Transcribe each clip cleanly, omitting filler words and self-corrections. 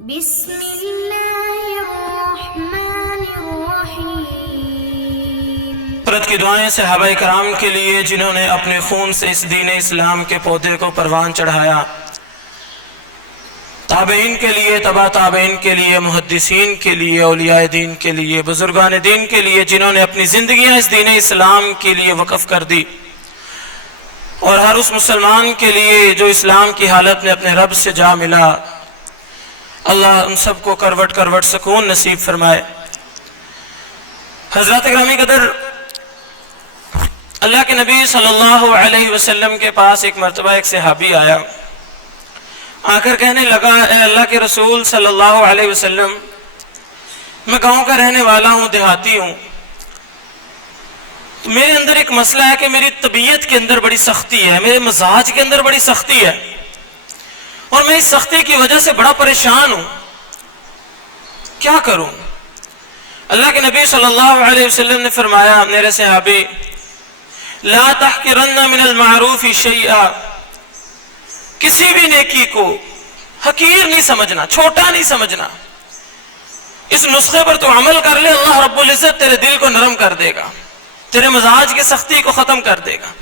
بسم اللہ الرحمن الرحیم۔ فرد کی دعائیں صحابہ کرام کے لیے جنہوں نے اپنے خون سے اس دین اسلام کے پودے کو پروان چڑھایا، تابعین کے لیے، تبع تابعین کے لیے، محدثین کے لیے، اولیاء دین کے لیے، بزرگان دین کے لیے جنہوں نے اپنی زندگیاں اس دین اسلام کے لیے وقف کر دی، اور ہر اس مسلمان کے لیے جو اسلام کی حالت میں اپنے رب سے جا ملا، اللہ ان سب کو کروٹ کروٹ سکون نصیب فرمائے۔ حضرات گرامی قدر، اللہ کے نبی صلی اللہ علیہ وسلم کے پاس ایک مرتبہ ایک صحابی آیا، آ کر کہنے لگا، اے اللہ کے رسول صلی اللہ علیہ وسلم، میں گاؤں کا رہنے والا ہوں، دیہاتی ہوں، تو میرے اندر ایک مسئلہ ہے کہ میری طبیعت کے اندر بڑی سختی ہے، میرے مزاج کے اندر بڑی سختی ہے، اور میں اس سختی کی وجہ سے بڑا پریشان ہوں، کیا کروں؟ اللہ کے نبی صلی اللہ علیہ وسلم نے فرمایا، میرے صحابی، لا تحقرن من المعروف شیئا، کسی بھی نیکی کو حقیر نہیں سمجھنا، چھوٹا نہیں سمجھنا، اس نسخے پر تو عمل کر لے، اللہ رب العزت تیرے دل کو نرم کر دے گا، تیرے مزاج کی سختی کو ختم کر دے گا۔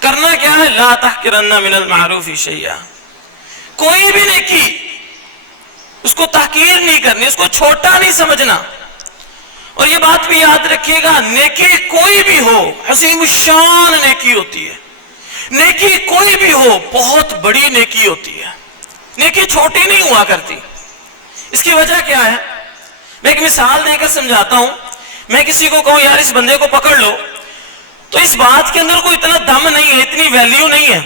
کرنا کیا ہے؟ لا تحقرن من المعروف شیئا، کوئی بھی نیکی اس کو تحقیر نہیں کرنی، اس کو چھوٹا نہیں سمجھنا۔ اور یہ بات بھی یاد رکھیے گا، نیکی کوئی بھی ہو، عظیم الشان نیکی ہوتی ہے، نیکی کوئی بھی ہو بہت بڑی نیکی ہوتی ہے، نیکی چھوٹی نہیں ہوا کرتی۔ اس کی وجہ کیا ہے؟ میں ایک مثال دے کر سمجھاتا ہوں۔ میں کسی کو کہوں یار اس بندے کو پکڑ لو، تو اس بات کے اندر کوئی اتنا دم نہیں ہے، اتنی ویلیو نہیں ہے،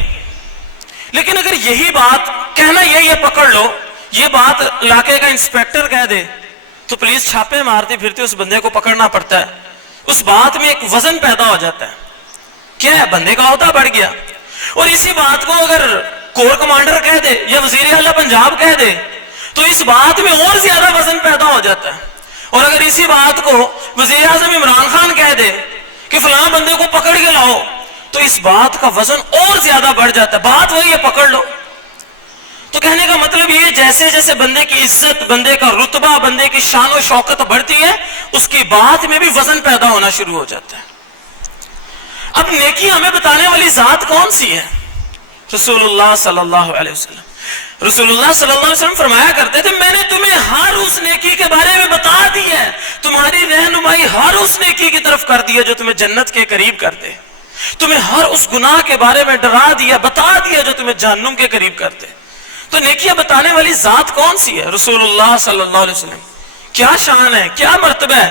لیکن اگر یہی بات کہنا یہی ہے پکڑ لو، یہ بات علاقے کا انسپیکٹر کہہ دے تو پولیس چھاپے مارتی پھرتی اس بندے کو پکڑنا پڑتا ہے، اس بات میں ایک وزن پیدا ہو جاتا ہے، کیا ہے؟ بندے کا عہدہ بڑھ گیا۔ اور اسی بات کو اگر کور کمانڈر کہہ دے یا وزیر اعلیٰ پنجاب کہہ دے تو اس بات میں اور زیادہ وزن پیدا ہو جاتا ہے، اور اگر اسی بات کو وزیر اعظم عمران خان کہہ دے کہ فلاں بندے کو پکڑ کے لاؤ تو اس بات کا وزن اور زیادہ بڑھ جاتا ہے، بات وہی ہے پکڑ لو۔ تو کہنے کا مطلب یہ، جیسے جیسے بندے کی عزت، بندے کا رتبہ، بندے کی شان و شوکت بڑھتی ہے، اس کی بات میں بھی وزن پیدا ہونا شروع ہو جاتا ہے۔ اب نیکی ہمیں بتانے والی ذات کون سی ہے؟ رسول اللہ صلی اللہ علیہ وسلم۔ رسول اللہ صلی اللہ علیہ وسلم فرمایا کرتے تھے، میں نے تمہیں ہر اس نیکی کے بارے میں بتا دی ہے، تمہاری رہنمائی ہر اس نیکی کی طرف کر دی ہے جو تمہیں جنت کے قریب کر دے، تمہیں ہر اس گناہ کے بارے میں ڈرا دیا، بتا دیا جو تمہیں جہنم کے قریب کر دے۔ تو نیکیاں بتانے والی ذات کون سی ہے؟ رسول اللہ صلی اللہ علیہ وسلم۔ کیا شان ہے، کیا مرتبہ ہے؟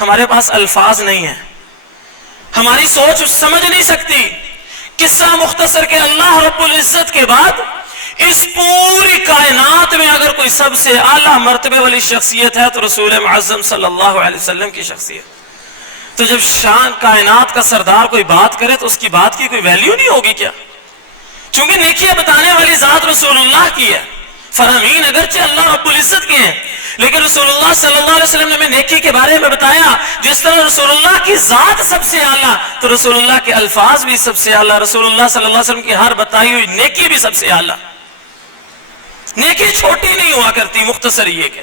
ہمارے پاس الفاظ نہیں ہیں، ہماری سوچ سمجھ نہیں سکتی۔ قصہ مختصر کہ اللہ رب العزت کے بعد اس پوری کائنات میں اگر کوئی سب سے اعلیٰ مرتبے والی شخصیت ہے تو رسول معظم صلی اللہ علیہ وسلم کی شخصیت۔ تو جب شان کائنات کا سردار کوئی بات کرے تو اس کی بات کی کوئی ویلیو نہیں ہوگی کیا؟ چونکہ نیکیاں بتانے والی ذات رسول اللہ کی ہے، فرامین اگرچہ اللہ رب العزت کے ہیں، لیکن رسول اللہ صلی اللہ علیہ وسلم نے ہمیں نیکی کے بارے میں بتایا۔ جس طرح رسول اللہ کی ذات سب سے اعلیٰ تو رسول اللہ کے الفاظ بھی سب سے اعلیٰ، رسول اللہ صلی اللہ علیہ وسلم کی ہر بتائی ہوئی نیکی بھی سب سے اعلیٰ۔ نیکی چھوٹی نہیں ہوا کرتی، مختصر یہ کہ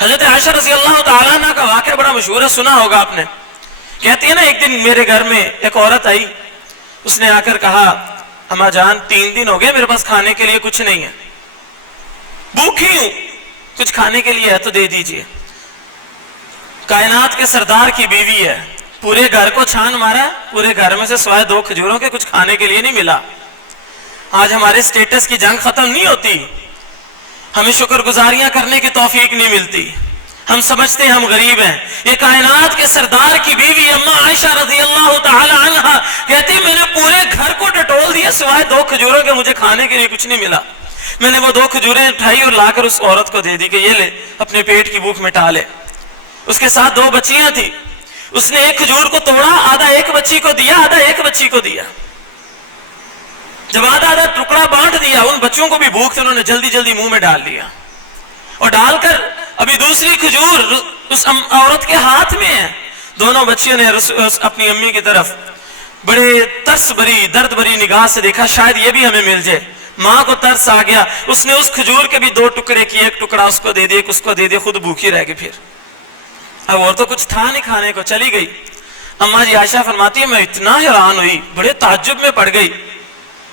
حضرت عائشہ رضی اللہ تعالیٰ عنہ کا واقعہ بڑا مشہور ہے، سنا ہوگا آپ نے۔ کہتی ہے نا، ایک دن میرے گھر میں ایک عورت آئی، اس نے آ کر کہا، اماں جان 3 دن ہو گئے میرے پاس کھانے کے لیے کچھ نہیں ہے، بھوکھی ہوں، کچھ کھانے کے لیے ہے تو دے دیجئے۔ کائنات کے سردار کی بیوی ہے، پورے گھر کو چھان مارا، پورے گھر میں سے سوائے 2 کھجوروں کے کچھ کھانے کے لیے نہیں ملا۔ آج ہمارے سٹیٹس کی جنگ ختم نہیں ہوتی، ہمیں شکر گزاریاں کرنے کی توفیق نہیں ملتی، ہم سمجھتے ہیں ہم غریب ہیں۔ یہ کائنات کے سردار کی بیوی اماں عائشہ رضی اللہ تعالی عنہا کہتی، میں نے پورے گھر کو ڈٹول دیا سوائے 2 کھجوروں کے، مجھے کھانے کے لیے کچھ نہیں ملا۔ میں نے وہ 2 کھجوریں اٹھائی اور لا کر اس عورت کو دے دی کہ یہ لے، اپنے پیٹ کی بھوک مٹا لے۔ اس کے ساتھ 2 بچیاں تھیں، اس نے ایک کھجور کو توڑا، آدھا ایک بچی کو دیا، آدھا ایک بچی کو دیا۔ جب آدھا ٹکڑا بانٹ دیا، ان بچوں کو بھی بھوک تھی، انہوں نے جلدی جلدی منہ میں ڈال دیا، اور ڈال کر ابھی دوسری کھجور اس عورت کے ہاتھ میں ہے۔ دونوں بچیوں نے اپنی امی کی طرف بڑے ترس بری، درد بری نگاہ سے دیکھا، شاید یہ بھی ہمیں مل جائے۔ ماں کو ترس آ گیا، اس نے اس کھجور کے بھی 2 ٹکڑے کیے، ایک ٹکڑا اس کو دے دیا، ایک اس کو دے دیا، خود بھوکی رہ گئی۔ پھر اب اور تو کچھ تھا نہیں کھانے کو، چلی گئی۔ اماں جی عائشہ فرماتی ہے میں اتنا حیران ہوئی، بڑے تعجب میں پڑ گئی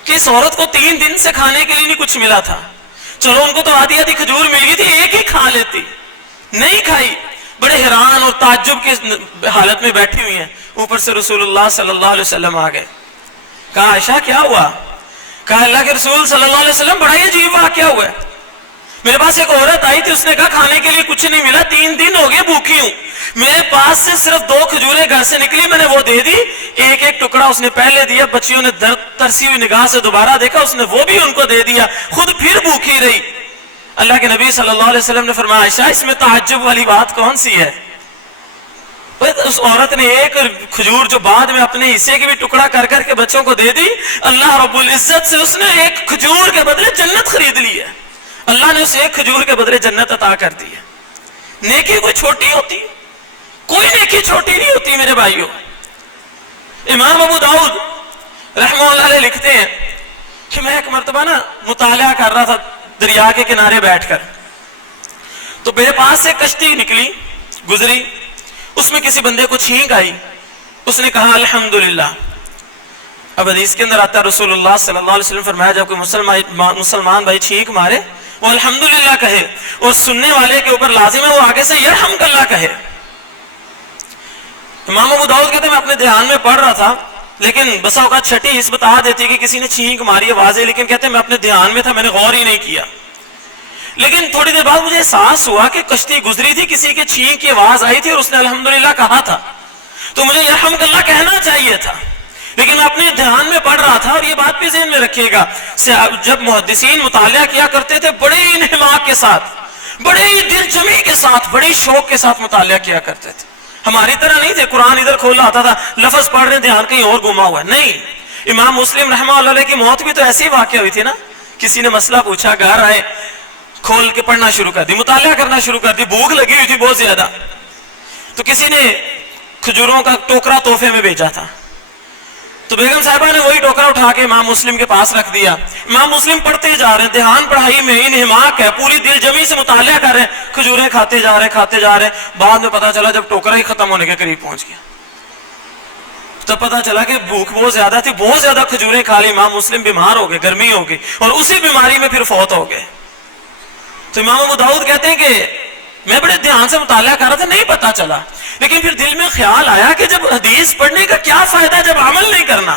کہ اس عورت کو 3 دن سے کھانے کے لیے نہیں کچھ ملا تھا۔ چلو ان کو تو آدھی آدھی کھجور مل گئی تھی، ایک ہی کھا لیتی، نہیں کھائی۔ بڑے حیران اور تعجب کی حالت میں بیٹھی ہوئی ہیں، اوپر سے رسول اللہ صلی اللہ علیہ وسلم آ گئے۔ کہا عائشہ کیا ہوا؟ کہا اللہ کے رسول صلی اللہ علیہ وسلم بڑا ہی عجیب واقعہ ہوا ہے، میرے پاس ایک عورت آئی تھی، اس نے کہا کھانے کے لیے کچھ نہیں ملا، 3 دن ہو گئے بھوکی ہوں، میرے پاس سے صرف 2 کھجوریں گھر سے نکلی، میں نے وہ دے دی، ایک ایک ٹکڑا اس نے پہلے دیا، بچیوں نے ترسی ہوئی نگاہ سے دوبارہ دیکھا، اس نے وہ بھی ان کو دے دیا، خود پھر بھوکی رہی۔ اللہ کے نبی صلی اللہ علیہ وسلم نے فرمایا عائشہ اس میں تعجب والی بات کون سی ہے؟ اس عورت نے ایک کھجور جو بعد میں اپنے حصے کے بھی ٹکڑا کر کر کے بچوں کو دے دی، اللہ رب العزت سے اس نے ایک کھجور کے بدلے جنت خرید لی ہے، اللہ نے اسے ایک کھجور کے بدلے جنت عطا کر دی ہے۔ نیکی کوئی چھوٹی ہوتی؟ کوئی نیکی چھوٹی نہیں ہوتی میرے بھائیوں۔ امام ابو داؤد رحمہ اللہ علیہ لکھتے ہیں کہ میں ایک مرتبہ مطالعہ کر رہا تھا دریا کے کنارے بیٹھ کر، تو میرے پاس سے کشتی نکلی، گزری، اس میں کسی بندے کو چھینک آئی، اس نے کہا الحمدللہ۔ اب حدیث کے اندر آتا ہے رسول اللہ صلی اللہ علیہ وسلم فرمایا جب کوئی مسلمان بھائی چھینک مارے وہ الحمدللہ کہے، اور سننے والے کے اوپر لازم ہے وہ آگے سے یرحمک اللہ کہے۔ امام ابو داؤد کہتے ہیں میں اپنے دھیان میں پڑھ رہا تھا، لیکن بسا اوقات چھٹی اس بتا دیتی کہ کسی نے چھینک ماری ہے واضح، لیکن کہتے ہیں میں اپنے دھیان میں تھا، میں نے غور ہی نہیں کیا۔ لیکن تھوڑی دیر بعد مجھے احساس ہوا کہ کشتی گزری تھی، کسی کے چھینک کی آواز آئی تھی اور اس نے الحمدللہ کہا تھا، تو مجھے یرحمک اللہ کہنا چاہیے تھا، لیکن میں اپنے دھیان میں پڑھ رہا تھا۔ اور یہ بات بھی ذہن میں رکھیے گا، جب محدثین مطالعہ کیا کرتے تھے بڑے ہی انہماک کے ساتھ، بڑے ہی دل جمی کے ساتھ، بڑے شوق کے ساتھ مطالعہ کیا کرتے تھے۔ ہماری طرح نہیں تھے قرآن ادھر کھولا آتا تھا، لفظ پڑھ رہے دھیان کہیں اور گما ہوا ہے، نہیں۔ امام مسلم رحمہ اللہ علیہ کی موت بھی تو ایسی ہی واقع ہوئی تھی نا، کسی نے مسئلہ پوچھا، گھر آئے، کھول کے پڑھنا شروع کر دی، مطالعہ کرنا شروع کر دی، بھوک لگی ہوئی تھی بہت زیادہ، تو کسی نے کھجوروں کا ٹوکرا تحفے میں بھیجا تھا، تو بیگم صاحبہ نے وہی ٹوکرا اٹھا کے امام مسلم کے پاس رکھ دیا۔ امام مسلم پڑھتے جا رہے ہیں، دھیان پڑھائی میں انہماک ہے، پوری دل جمی سے مطالعہ کر رہے ہیں، کھجوریں کھاتے جا رہے ہیں۔ بعد میں پتا چلا جب ٹوکرا ہی ختم ہونے کے قریب پہنچ گیا تو پتا چلا کہ بھوک بہت زیادہ تھی، بہت زیادہ کھجوریں کھا لی، امام مسلم بیمار ہو گئے، گرمی ہو گئی، اور اسی بیماری میں پھر فوت ہو گئے۔ تو امام ابو داؤد کہتے ہیں کہ میں بڑے دھیان سے مطالعہ کر رہا تھا، نہیں پتا چلا، لیکن پھر دل میں خیال آیا کہ جب حدیث پڑھنے کا کیا فائدہ جب عمل نہیں کرنا،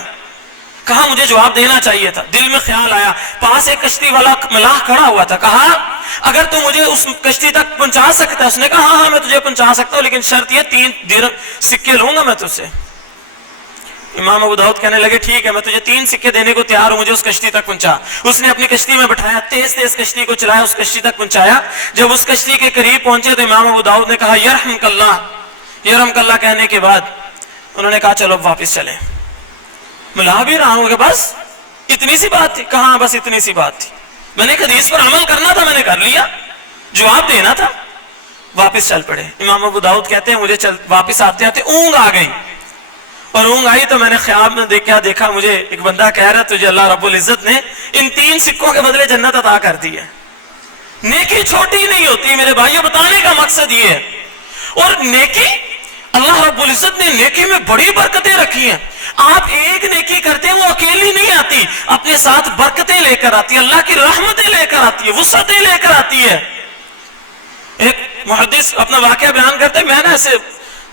کہا مجھے جواب دینا چاہیے تھا۔ دل میں خیال آیا، پاس ایک کشتی والا ملاح کھڑا ہوا تھا، کہا اگر تو مجھے اس کشتی تک پہنچا سکتا ہے، اس نے کہا ہاں میں تجھے پہنچا سکتا ہوں، لیکن شرط یہ 3 سکے لوں گا میں تجھ سے۔ امام ابو داؤد کہنے لگے ٹھیک ہے میں تجھے 3 سکے دینے کو تیار ہوں، مجھے اس کشتی تک پہنچا۔ اس نے اپنی کشتی میں بٹھایا، تیز تیز کشتی کو چلایا، اس کشتی تک پہنچایا۔ جب اس کشتی کے قریب پہنچے تو امام ابو داؤد نے کہا یرحمک اللہ، یرحمک اللہ کہنے کے بعد انہوں نے کہا چلو اب واپس چلیں۔ ملا بھی رہا ہوں کہ بس اتنی سی بات تھی، کہاں بس اتنی سی بات تھی، میں نے ایک حدیث پر عمل کرنا تھا، میں نے کر لیا، جواب دینا تھا، واپس چل پڑے۔ امام ابو داؤد کہتے ہیں مجھے واپس آتے آتے اونگ آ گئی، اور اونگ آئی تو میں نے خواب میں دیکھا مجھے ایک بندہ کہہ رہا تجھے اللہ رب العزت نے ان 3 سکوں کے بدلے جنت عطا کر دی ہے۔ نیکی چھوٹی نہیں ہوتی میرے بھائیو، بتانے کا مقصد یہ ہے، اور نیکی اللہ رب العزت نے نیکی میں بڑی برکتیں رکھی ہیں۔ آپ ایک نیکی کرتے ہیں وہ اکیلی نہیں آتی، اپنے ساتھ برکتیں لے کر آتی ہے، اللہ کی رحمتیں لے کر آتی ہے، وسعتیں لے کر آتی ہے۔ ایک محدث اپنا واقعہ بیان کرتے ہیں، میں ایسے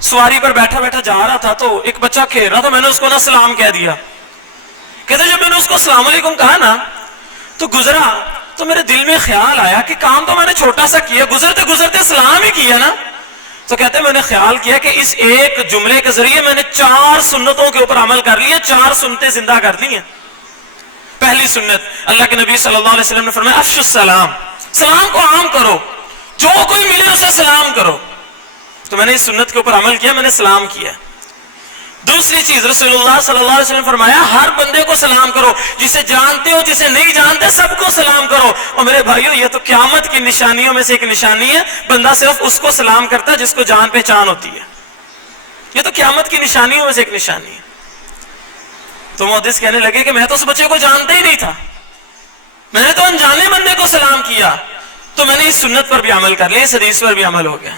سواری پر بیٹھا بیٹھا جا رہا تھا تو ایک بچہ کھیل رہا تھا، میں نے اس کو سلام کہہ دیا۔ کہتے جب میں نے اس کو السلام علیکم کہا نا تو گزرا تو میرے دل میں خیال آیا کہ کام تو میں نے چھوٹا سا کیا، گزرتے گزرتے سلام ہی کیا نا۔ تو کہتے ہیں میں نے خیال کیا کہ اس ایک جملے کے ذریعے میں نے 4 سنتوں کے اوپر عمل کر لیا، 4 سنتیں زندہ کر لی ہیں۔ پہلی سنت اللہ کے نبی صلی اللہ علیہ وسلم نے فرمایا افشوا السلام، سلام کو عام کرو، جو کوئی ملے اسے سلام کرو۔ تو میں نے اس سنت کے اوپر عمل کیا، میں نے سلام کیا۔ دوسری چیز رسول اللہ صلی اللہ علیہ وسلم نے فرمایا ہر بندے کو سلام کرو، جسے جانتے ہو جسے نہیں جانتے سب کو سلام کرو۔ اور میرے بھائیو یہ تو قیامت کی نشانیوں میں سے ایک نشانی ہے، بندہ صرف اس کو سلام کرتا ہے جس کو جان پہچان ہوتی ہے، یہ تو قیامت کی نشانیوں میں سے ایک نشانی ہے۔ تو محدث کہنے لگے کہ میں تو اس بچے کو جانتا ہی نہیں تھا، میں نے تو انجانے بندے کو سلام کیا، تو میں نے اس سنت پر بھی عمل کر لیا، اس حدیث پر بھی عمل ہو گیا۔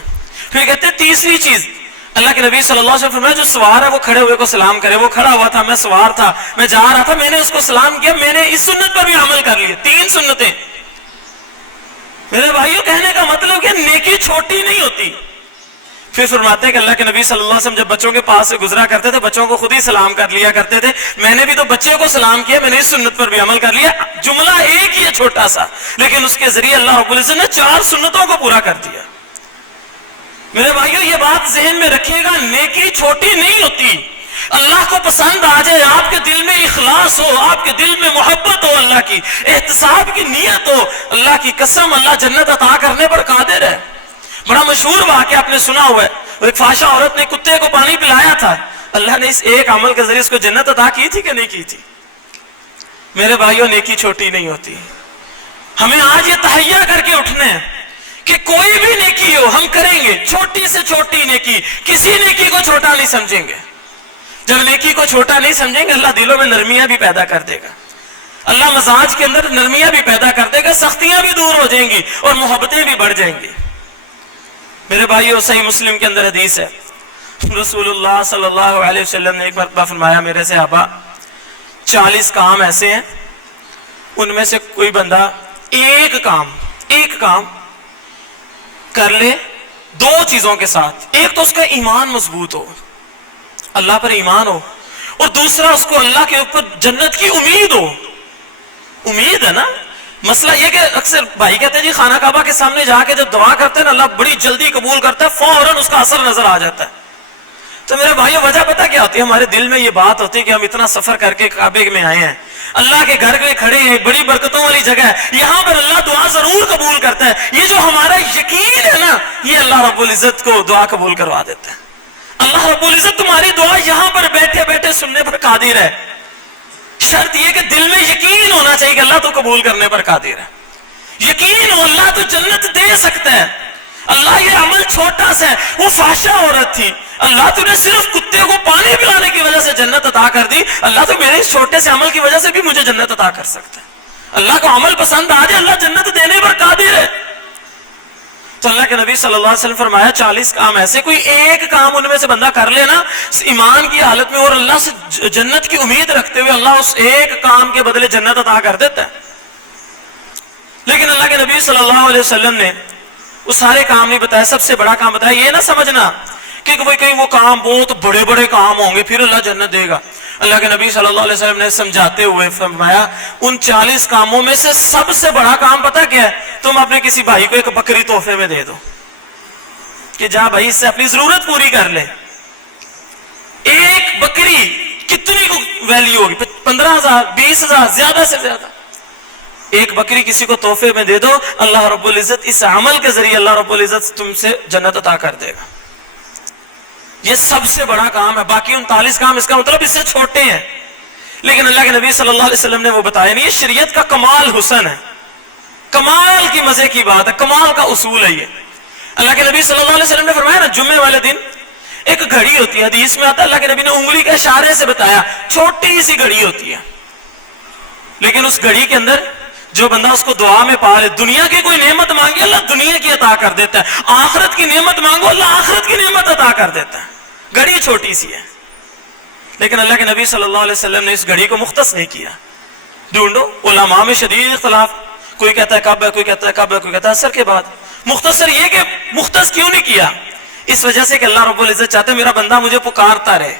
پھر کہتے ہیں تیسری چیز، اللہ کے نبی صلی اللہ علیہ وسلم فرمایا جو سوار ہے وہ کھڑے ہوئے کو سلام کرے۔ وہ کھڑا ہوا تھا، میں سوار تھا، میں جا رہا تھا، میں نے اس کو سلام کیا، میں نے اس سنت پر بھی عمل کر لیا۔ 3 سنتیں۔ میرے بھائیوں، کہنے کا مطلب کہ نیکی چھوٹی نہیں ہوتی۔ پھر فرماتے ہیں کہ اللہ کے نبی صلی اللہ علیہ وسلم جب بچوں کے پاس سے گزرا کرتے تھے، بچوں کو خود ہی سلام کر لیا کرتے تھے۔ میں نے بھی تو بچے کو سلام کیا، میں نے اس سنت پر بھی عمل کر لیا۔ جملہ ایک ہی ہے چھوٹا سا، لیکن اس کے ذریعے اللہ رب العزت نے 4 سنتوں کو پورا کر دیا۔ میرے بھائیوں، یہ بات ذہن میں رکھیے گا، نیکی چھوٹی نہیں ہوتی۔ اللہ کو پسند آ جائے، آپ کے دل میں اخلاص ہو، آپ کے دل میں محبت ہو، اللہ کی احتساب کی نیت ہو، اللہ کی قسم اللہ جنت عطا کرنے پر قادر ہے۔ بڑا مشہور واقعہ آپ نے سنا ہوا ہے، ایک فحشہ عورت نے کتے کو پانی پلایا تھا، اللہ نے اس ایک عمل کے ذریعے اس کو جنت عطا کی تھی کہ نہیں کی تھی؟ میرے بھائیوں، نیکی چھوٹی نہیں ہوتی۔ ہمیں آج یہ تہیہ کر کے اٹھنا ہے کہ کوئی بھی نیکی ہو ہم کریں گے، چھوٹی سے چھوٹی نیکی، کسی نیکی کو چھوٹا نہیں سمجھیں گے۔ جب نیکی کو چھوٹا نہیں سمجھیں گے، اللہ دلوں میں نرمیاں بھی پیدا کر دے گا، اللہ مزاج کے اندر نرمیاں بھی پیدا کر دے گا، سختیاں بھی دور ہو جائیں گی اور محبتیں بھی بڑھ جائیں گی۔ میرے بھائیو، صحیح مسلم کے اندر حدیث ہے، رسول اللہ صلی اللہ علیہ وسلم نے ایک مرتبہ فرمایا، میرے صحابہ 40 کام ایسے ہیں، ان میں سے کوئی بندہ ایک کام کر لے 2 چیزوں کے ساتھ۔ ایک تو اس کا ایمان مضبوط ہو، اللہ پر ایمان ہو، اور دوسرا اس کو اللہ کے اوپر جنت کی امید ہو۔ امید ہے نا، مسئلہ یہ کہ اکثر بھائی کہتے ہیں جی خانہ کعبہ کے سامنے جا کے جب دعا کرتے ہیں نا، اللہ بڑی جلدی قبول کرتا ہے، فوراً اس کا اثر نظر آ جاتا ہے۔ تو میرے بھائیو، وجہ پتہ کیا ہوتی ہے؟ ہمارے دل میں یہ بات ہوتی ہے کہ ہم اتنا سفر کر کے کعبے میں آئے ہیں، اللہ کے گھر میں کھڑے ہیں، بڑی برکتوں والی جگہ ہے، یہاں پر اللہ دعا ضرور قبول کرتا ہے۔ یہ جو ہمارا یقین ہے نا، یہ اللہ رب العزت کو دعا قبول کروا دیتا ہے۔ اللہ رب العزت تمہاری دعا یہاں پر بیٹھے بیٹھے سننے پر قادر ہے۔ شرط یہ کہ دل میں یقین ہونا چاہیے کہ اللہ تو قبول کرنے پر قادر ہے، یقین ہو اللہ تو جنت دے سکتا ہے۔ اللہ یہ عمل چھوٹا سا ہے، وہ فحشہ عورت تھی، اللہ تو نے صرف کتے کو پانی پلانے کی وجہ سے جنت عطا کر دی، اللہ تو میرے اس چھوٹے سے عمل کی وجہ سے بھی مجھے جنت عطا کر سکتا ہے۔ اللہ کو عمل پسند آ جائے، اللہ جنت دینے پر قادر ہے۔ تو اللہ کے نبی صلی اللہ علیہ وسلم فرمایا 40 کام ایسے، کوئی ایک کام ان میں سے بندہ کر لینا ایمان کی حالت میں اور اللہ سے جنت کی امید رکھتے ہوئے، اللہ اس ایک کام کے بدلے جنت عطا کر دیتا ہے۔ لیکن اللہ کے نبی صلی اللہ علیہ وسلم نے وہ سارے کام نہیں بتایا، سب سے بڑا کام بتایا۔ یہ نہ سمجھنا کہ کہیں وہ کام بہت بڑے بڑے کام ہوں گے پھر اللہ جنت دے گا۔ اللہ کے نبی صلی اللہ علیہ وسلم نے سمجھاتے ہوئے فرمایا ان 40 کاموں میں سے سب سے بڑا کام پتہ کیا ہے؟ تم اپنے کسی بھائی کو ایک بکری تحفے میں دے دو کہ جا بھائی اس سے اپنی ضرورت پوری کر لے۔ ایک بکری کتنی کو ویلیو ہوگی؟ 15,000 20,000 زیادہ سے زیادہ۔ ایک بکری کسی کو تحفے میں دے دو، اللہ رب العزت اس عمل کے ذریعے اللہ رب العزت تم سے جنت عطا کر دے گا۔ یہ سب سے بڑا کام ہے، باقی 39 کام اس کا مطلب اس سے چھوٹے ہیں، لیکن اللہ کے نبی صلی اللہ علیہ وسلم نے وہ بتایا نہیں۔ یہ شریعت کا کمال حسن ہے، کمال کی مزے کی بات ہے، کمال کا اصول ہے یہ۔ اللہ کے نبی صلی اللہ علیہ وسلم نے فرمایا نا، جمعے والے دن ایک گھڑی ہوتی ہے، حدیث میں آتا ہے اللہ کے نبی نے انگلی کے اشارے سے بتایا، چھوٹی سی گھڑی ہوتی ہے، لیکن اس گھڑی کے اندر جو بندہ اس کو دعا میں پا لے، دنیا کی کوئی نعمت مانگے اللہ دنیا کی عطا کر دیتا ہے، آخرت کی نعمت مانگو اللہ آخرت کی نعمت عطا کر دیتا ہے۔ گھڑی چھوٹی سی ہے، لیکن اللہ کے نبی صلی اللہ علیہ وسلم نے اس گھڑی کو مختص نہیں کیا۔ ڈھونڈو، علماء میں شدید اختلاف، کوئی کہتا ہے کب ہے، کوئی کہتا ہے کب ہے، کوئی کہتا ہے عصر کے بعد۔ مختصر یہ کہ مختص کیوں نہیں کیا؟ اس وجہ سے کہ اللہ رب العزت چاہتے میرا بندہ مجھے پکارتا رہے،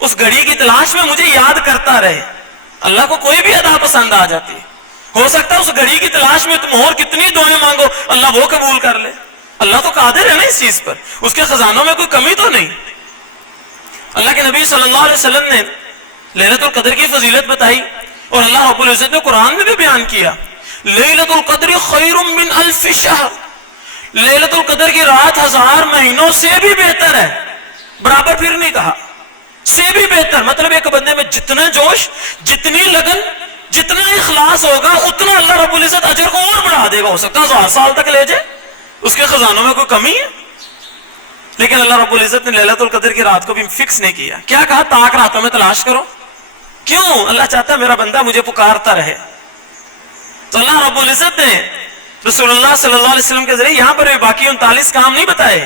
اس گھڑی کی تلاش میں مجھے یاد کرتا رہے۔ اللہ کو کوئی بھی ادا پسند آ جاتی، ہو سکتا ہے اس گھڑی کی تلاش میں تم اور کتنی دعائیں مانگو اللہ وہ قبول کر لے۔ اللہ تو قادر ہے نا اس چیز پر، اس کے خزانوں میں کوئی کمی تو نہیں۔ اللہ کے نبی صلی اللہ علیہ وسلم نے لیلۃ القدر کی فضیلت بتائی، اور اللہ رب العزت نے قرآن میں بھی بیان کیا، لیلۃ القدر خیر من الف شہر، لیلۃ القدر کی رات 1000 مہینوں سے بھی بہتر ہے۔ برابر پھر نہیں کہا، سے بھی بہتر، مطلب ایک بندے میں جتنا جوش، جتنی لگن، جتنا اخلاص ہوگا اتنا اللہ رب العزت اجر کو اور بڑھا دے گا۔ ہو سکتا ہے 1000 سال تک لے جائے، اس کے خزانوں میں کوئی کمی ہے، لیکن اللہ رب العزت نے لیلۃ القدر کی رات کو بھی فکس نہیں کیا۔ کیا کہا؟ تاک راتوں میں تلاش کرو۔ کیوں؟ اللہ چاہتا ہے میرا بندہ مجھے پکارتا رہے۔ تو اللہ رب العزت نے رسول اللہ صلی اللہ علیہ وسلم کے ذریعے یہاں پر باقی 39 کام نہیں بتائے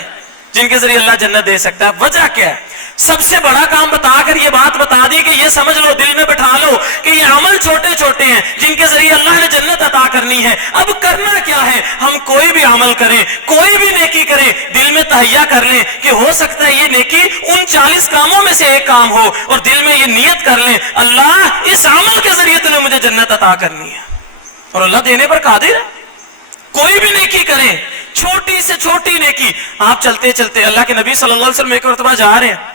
جن کے ذریعے اللہ جنت دے سکتا ہے. وجہ کیا ہے؟ سب سے بڑا کام بتا کر یہ بات بتا دی کہ یہ سمجھ لو، دل میں بٹھا لو کہ یہ عمل چھوٹے چھوٹے ہیں جن کے ذریعے اللہ نے جنت عطا کرنی ہے. اب کرنا کیا ہے؟ ہم کوئی بھی عمل کریں، کوئی بھی نیکی کریں، دل میں تہیہ کر لیں کہ ہو سکتا ہے یہ نیکی ان 40 کاموں میں سے ایک کام ہو، اور دل میں یہ نیت کر لیں اللہ اس عمل کے ذریعے تو نے مجھے جنت عطا کرنی ہے، اور اللہ دینے پر قادر ہے. کوئی بھی نیکی کریں، چھوٹی سے چھوٹی نیکی. آپ چلتے چلتے اللہ کے نبی صلی اللہ علیہ وسلم ایک مرتبہ جا رہے ہیں،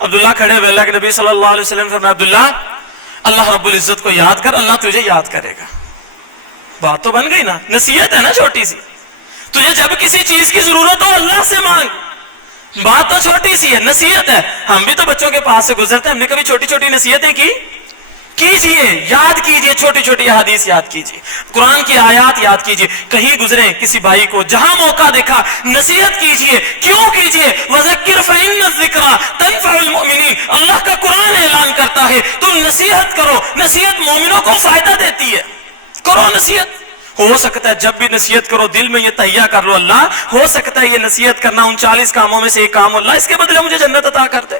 عبداللہ کھڑے ہوئے، اللہ کے نبی صلی اللہ علیہ وسلم فرمایا عبداللہ اللہ رب العزت کو یاد کر، اللہ تجھے یاد کرے گا. بات تو بن گئی نا، نصیحت ہے نا چھوٹی سی. تجھے جب کسی چیز کی ضرورت ہو اللہ سے مانگ، بات تو چھوٹی سی ہے، نصیحت ہے. ہم بھی تو بچوں کے پاس سے گزرتے ہیں، ہم نے کبھی چھوٹی چھوٹی نصیحتیں کی؟ کیجئے، یاد کیجئے، چھوٹی چھوٹی حدیث یاد کیجئے، قرآن کی آیات یاد کیجئے. کہیں گزریں کسی بھائی کو، جہاں موقع دیکھا نصیحت کیجئے. کیوں کیجئے؟ وَذَكِّرْ فَإِنَّ الذِّكْرَىٰ تَنفَعُ الْمُؤْمِنِينَ. اللہ کا قرآن اعلان کرتا ہے تم نصیحت کرو، نصیحت مومنوں کو فائدہ دیتی ہے. کرو نصیحت. ہو سکتا ہے جب بھی نصیحت کرو دل میں یہ تہیہ کر لو اللہ ہو سکتا ہے یہ نصیحت کرنا 39 کاموں میں سے ایک کام اللہ اس کے بدلے مجھے جنت عطا کر دے.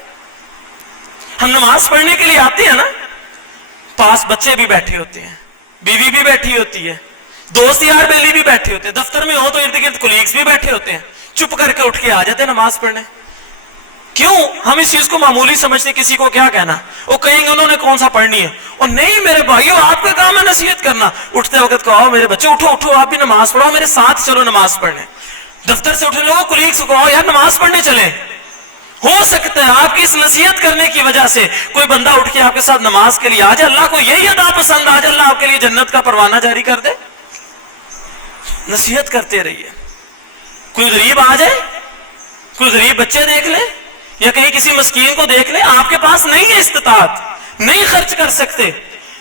ہم نماز پڑھنے کے لیے آتے ہیں نا، پاس بچے بھی بیٹھے ہوتے ہیں، بیوی بھی بیٹھی ہوتی ہے، دوست یار بیلی بھی بیٹھے ہوتے ہیں، دفتر میں ہو تو ارد گرد کولیگز بھی بیٹھے ہوتے ہیں، چپ کر کے اٹھ کے آ جاتے ہیں نماز پڑھنے. کیوں؟ ہم اس چیز کو معمولی سمجھتے، کسی کو کیا کہنا، وہ کہیں گے انہوں نے کون سا پڑھنی ہے. اور نہیں میرے بھائیو، آپ کا کام ہے نصیحت کرنا. اٹھتے وقت کہو میرے بچے اٹھو اٹھو، آپ بھی نماز پڑھو، میرے ساتھ چلو نماز پڑھنے. دفتر سے اٹھنے لوگوں کولیگز کو کہو یار نماز پڑھنے چلیں. ہو سکتا ہے آپ کی اس نصیحت کرنے کی وجہ سے کوئی بندہ اٹھ کے آپ کے ساتھ نماز کے لیے آ جائے، اللہ کو یہی ادا پسند آ جائے، اللہ آپ کے لیے جنت کا پروانہ جاری کر دے. نصیحت کرتے رہیے. کوئی غریب آ جائے، کوئی غریب بچے دیکھ لے یا کہیں کسی مسکین کو دیکھ لے، آپ کے پاس نہیں ہے استطاعت، نہیں خرچ کر سکتے،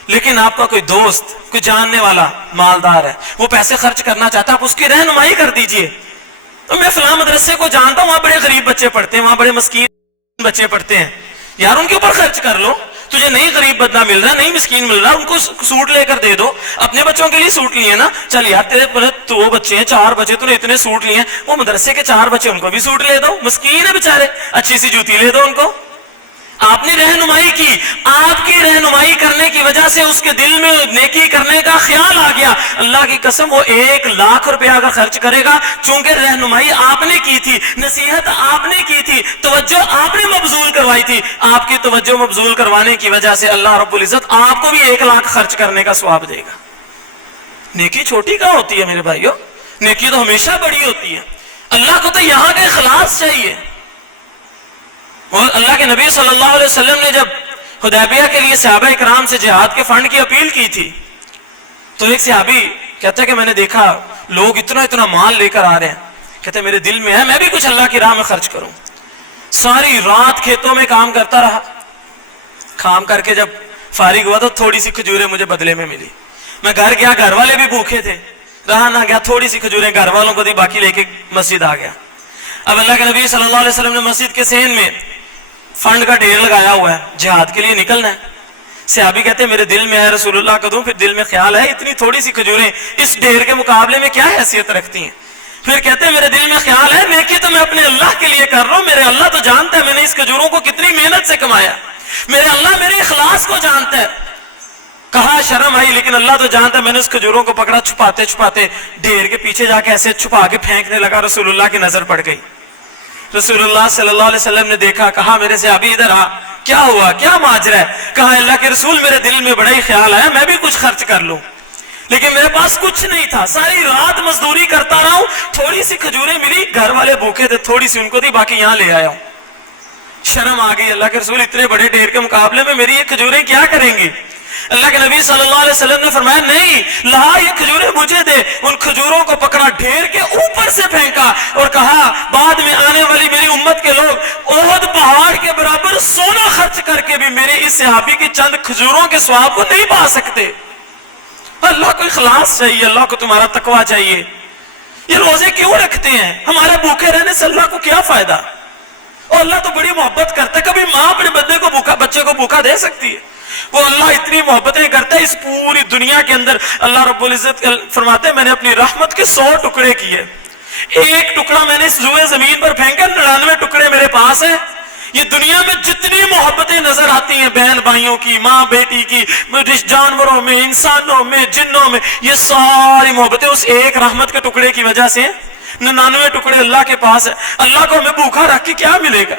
لیکن آپ کا کوئی دوست، کوئی جاننے والا مالدار ہے، وہ پیسے خرچ کرنا چاہتا ہے، آپ اس کی رہنمائی کر دیجئے. تو میں فلاں مدرسے کو جانتا ہوں، وہاں بڑے غریب بچے پڑھتے ہیں، وہاں بڑے مسکین بچے پڑھتے ہیں، یار ان کے اوپر خرچ کر لو. تجھے نہیں غریب بدنا مل رہا، نہیں مسکین مل رہا، ان کو سوٹ لے کر دے دو. اپنے بچوں کے لیے سوٹ لیے نا، چل یار تیرے 2 بچے ہیں، 4 بچے، تو نے اتنے سوٹ لیے ہیں، وہ مدرسے کے 4 بچے ان کو بھی سوٹ لے دو، مسکین ہے بیچارے، اچھی سی جوتی لے دو ان کو. آپ نے رہنمائی کی، آپ کی رہنمائی کرنے کی وجہ سے اس کے دل میں نیکی کرنے کا خیال آ گیا. اللہ کی قسم وہ 1 لاکھ روپیہ اگر خرچ کرے گا، چونکہ رہنمائی آپ نے کی تھی، نصیحت آپ نے کی تھی، توجہ آپ نے مبذول کروائی تھی، آپ کی توجہ مبذول کروانے کی وجہ سے اللہ رب العزت آپ کو بھی 1 لاکھ خرچ کرنے کا ثواب دے گا. نیکی چھوٹی کہاں ہوتی ہے میرے بھائیو؟ نیکی تو ہمیشہ بڑی ہوتی ہے. اللہ کو تو یہاں کا اخلاص چاہیے. اور اللہ کے نبی صلی اللہ علیہ وسلم نے جب حدیبیہ کے لیے صحابہ اکرام سے جہاد کے فنڈ کی اپیل کی تھی، تو ایک صحابی کہتا ہے کہ میں نے دیکھا لوگ اتنا مال لے کر آ رہے ہیں، کہتے ہیں میرے دل میں ہے میں بھی کچھ اللہ کی راہ میں خرچ کروں. ساری رات کھیتوں میں کام کرتا رہا، کام کر کے جب فارغ ہوا تو تھوڑی سی کھجوریں مجھے بدلے میں ملی. میں گھر گیا، گھر والے بھی بھوکے تھے، رہا نہ گیا، تھوڑی سی کھجوریں گھر والوں کو دی، باقی لے کے مسجد آ گیا. اب اللہ کے نبی صلی اللہ علیہ وسلم نے مسجد کے صحن میں فنڈ کا ڈھیر لگایا ہوا ہے، جہاد کے لیے نکلنا ہے. صحابی کہتے ہیں میرے دل میں ہے رسول اللہ کا دوں، پھر دل میں خیال ہے اتنی تھوڑی سی کھجوریں اس ڈھیر کے مقابلے میں کیا حیثیت رکھتی ہیں. پھر کہتے ہیں میرے دل میں خیال ہے نیکی تو میں اپنے اللہ کے لیے کر رہا ہوں، میرے اللہ تو جانتا ہے میں نے اس کھجوروں کو کتنی محنت سے کمایا، میرے اللہ میرے اخلاص کو جانتا ہے. کہا شرم آئی، لیکن اللہ تو جانتا ہے. میں نے اس کھجوروں کو پکڑا، چھپاتے چھپاتے ڈھیر کے پیچھے جا کے ایسے چھپا کے پھینکنے لگا. رسول اللہ کی نظر پڑ گئی. رسول اللہ صلی اللہ علیہ وسلم نے دیکھا، کہا میرے صحابی ادھر آ، کیا ہوا، کیا ماجرا ہے؟ کہا اللہ کے رسول میرے دل میں بڑا ہی خیال آیا میں بھی کچھ خرچ کر لوں، لیکن میرے پاس کچھ نہیں تھا، ساری رات مزدوری کرتا رہا ہوں، تھوڑی سی کھجوریں ملی، گھر والے بھوکے تھے، تھوڑی سی ان کو دی، باقی یہاں لے آیا ہوں. شرم آ گئی. اللہ کے رسول اتنے بڑے ڈھیر کے مقابلے میں میری یہ کھجوریں کیا کریں گی؟ اللہ کے نبی صلی اللہ علیہ وسلم نے فرمایا نہیں، لا یہ کھجوریں مجھے دے. ان کھجوروں کو پکڑا، ڈھیر کے اوپر سے پھینکا اور کہا بعد میں آنے والی میری امت کے لوگ احد پہاڑ کے برابر سونا خرچ کر کے بھی میرے اس صحابی کی چند کھجوروں کے ثواب کو نہیں پا سکتے. اللہ کو اخلاص چاہیے، اللہ کو تمہارا تقویٰ چاہیے. یہ روزے کیوں رکھتے ہیں؟ ہمارے بھوکے رہنے سے اللہ کو کیا فائدہ؟ اور اللہ تو بڑی محبت کرتا ہے. کبھی ماں اپنے بچے کو بھوکا دے سکتی ہے؟ وہ اللہ اتنی محبتیں کرتا ہے اس پوری دنیا کے اندر. اللہ رب العزت فرماتے ہیں میں نے اپنی رحمت کے 100 ٹکڑے کیے, ایک ٹکڑا میں نے اس روئے زمین پر پھینکا, 99 ٹکڑے میرے پاس ہیں. یہ دنیا میں جتنی محبتیں نظر آتی ہیں بہن بھائیوں کی, ماں بیٹی کی, جانوروں میں, انسانوں میں, جنوں میں, یہ ساری محبتیں اس ایک رحمت کے ٹکڑے کی وجہ سے. 99 ٹکڑے اللہ کے پاس ہے. اللہ کو ہمیں بھوکا رکھ کے کیا ملے گا؟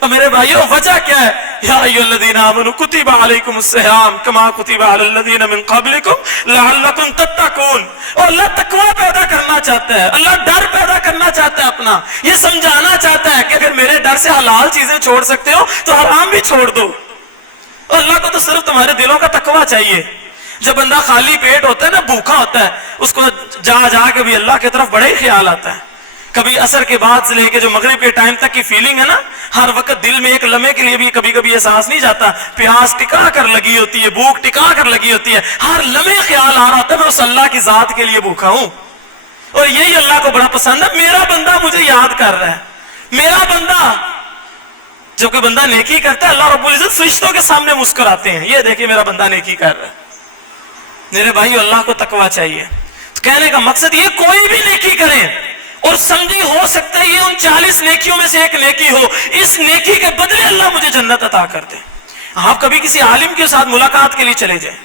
اور میرے بھائیو وجہ کیا ہے؟ یا ایھا الذین آمنوا کتب علیکم الصیام کما کتب علی الذین من قبلکم لعلکم تتقون. اور اللہ تقوی پیدا کرنا چاہتا ہے, اللہ ڈر پیدا کرنا چاہتا ہے اپنا. یہ سمجھانا چاہتا ہے کہ اگر میرے ڈر سے حلال چیزیں چھوڑ سکتے ہو تو حرام بھی چھوڑ دو. اور اللہ کو تو صرف تمہارے دلوں کا تقوی چاہیے. جب بندہ خالی پیٹ ہوتا ہے نا, بھوکا ہوتا ہے, اس کو جا کے بھی اللہ کی طرف بڑا ہی خیال آتا ہے. کبھی عصر کے بعد سے لے کے جو مغرب کے ٹائم تک کی فیلنگ ہے نا, ہر وقت دل میں ایک لمحے کے لیے بھی کبھی کبھی احساس نہیں جاتا. پیاس ٹکا کر لگی ہوتی ہے, بھوک ٹکا کر لگی ہوتی ہے, ہر لمحے خیال آ رہا ہوتا ہے میں اس اللہ کی ذات کے لیے بھوکا ہوں. اور یہی اللہ کو بڑا پسند ہے, میرا بندہ مجھے یاد کر رہا ہے. میرا بندہ, جب کوئی بندہ نیکی کرتا ہے اللہ رب العزت فرشتوں کے سامنے مسکراتے ہیں, یہ دیکھیں میرا بندہ نیکی کر رہا ہے. میرے بھائی اللہ کو تقوی چاہیے. کہنے کا مقصد یہ کوئی بھی نیکی کریں اور سمجھی ہو سکتا ہے یہ ان 40 نیکیوں میں سے ایک نیکی ہو, اس نیکی کے بدلے اللہ مجھے جنت عطا کر دے. آپ کبھی کسی عالم کے ساتھ ملاقات کے لیے چلے جائیں,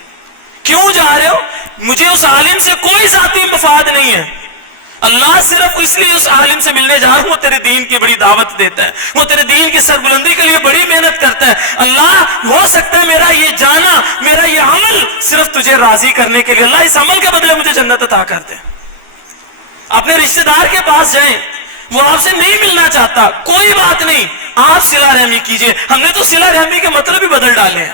کیوں جا رہے ہو؟ مجھے اس عالم سے کوئی ذاتی مفاد نہیں ہے, اللہ صرف اس لیے اس عالم سے ملنے جا رہا ہوں, وہ تیرے دین کی بڑی دعوت دیتا ہے, وہ تیرے دین کی سربلندی کے لیے بڑی محنت کرتا ہے. اللہ ہو سکتا ہے میرا یہ جانا, میرا یہ عمل صرف تجھے راضی کرنے کے لیے, اللہ اس عمل کے بدلے مجھے جنت عطا کر دے. اپنے رشتہ دار کے پاس جائیں, وہ آپ سے نہیں ملنا چاہتا, کوئی بات نہیں, آپ صلہ رحمی کیجئے. ہم نے تو صلہ رحمی کے مطلب ہی بدل ڈالے ہیں.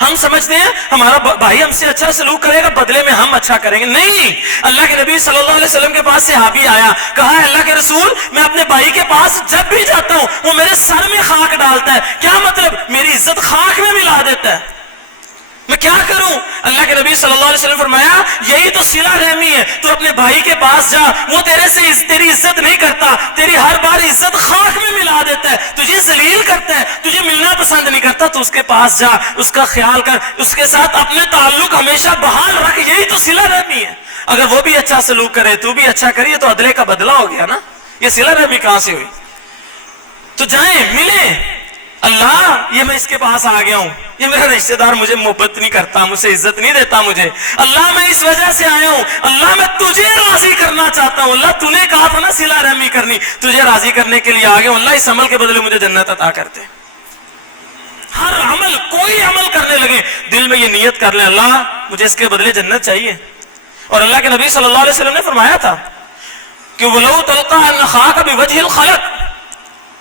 ہم سمجھتے ہیں ہمارا بھائی ہم سے اچھا سلوک کرے گا بدلے میں ہم اچھا کریں گے. نہیں, اللہ کے نبی صلی اللہ علیہ وسلم کے پاس صحابی آیا, کہا ہے اللہ کے رسول میں اپنے بھائی کے پاس جب بھی جاتا ہوں وہ میرے سر میں خاک ڈالتا ہے. کیا مطلب؟ میری عزت خاک میں ملا دیتا ہے, میں کیا کروں؟ اللہ کے نبی صلی اللہ علیہ وسلم فرمایا یہی تو صلہ رحمی ہے. تو اپنے بھائی کے پاس جا, وہ تیری عزت نہیں کرتا, تیری ہر بار عزت خاک میں ملا دیتا ہے, تجھے ذلیل کرتا ہے, تجھے ملنا پسند نہیں کرتا, تو اس کے پاس جا, اس کا خیال کر, اس کے ساتھ اپنے تعلق ہمیشہ بحال رکھ, یہی تو صلہ رحمی ہے. اگر وہ بھی اچھا سلوک کرے تو بھی اچھا کریے تو عدلے کا بدلہ ہو گیا نا. یہ صلہ رحمی کہاں سے ہوئی؟ تو جائیں ملیں, اللہ یہ میں اس کے پاس آ گیا ہوں, یہ میرا رشتہ دار مجھے محبت نہیں کرتا, مجھے عزت نہیں دیتا, مجھے اللہ میں اس وجہ سے آیا ہوں, اللہ میں تجھے راضی کرنا چاہتا ہوں. اللہ تو نے کہا تھا نا صلہ رحمی کرنی, تجھے راضی کرنے کے لیے آ گیا ہوں. اللہ اس عمل کے بدلے مجھے جنت عطا کرتے. ہر عمل, کوئی عمل کرنے لگے دل میں یہ نیت کر لیں اللہ مجھے اس کے بدلے جنت چاہیے. اور اللہ کے نبی صلی اللہ علیہ وسلم نے فرمایا تھا کہ وَلَوْ تَلْقَىٰ أَخَاكَ بِوَجْهِ الْخَلَقِ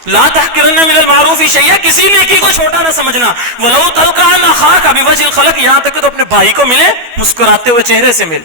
لا تحقرن من المعروف شیئا, کسی نیکی کو چھوٹا نہ سمجھنا. ولو تلقى اخاك بوجه الخلق, یہاں تک کہ تو اپنے بھائی کو ملے مسکراتے ہوئے چہرے سے مل.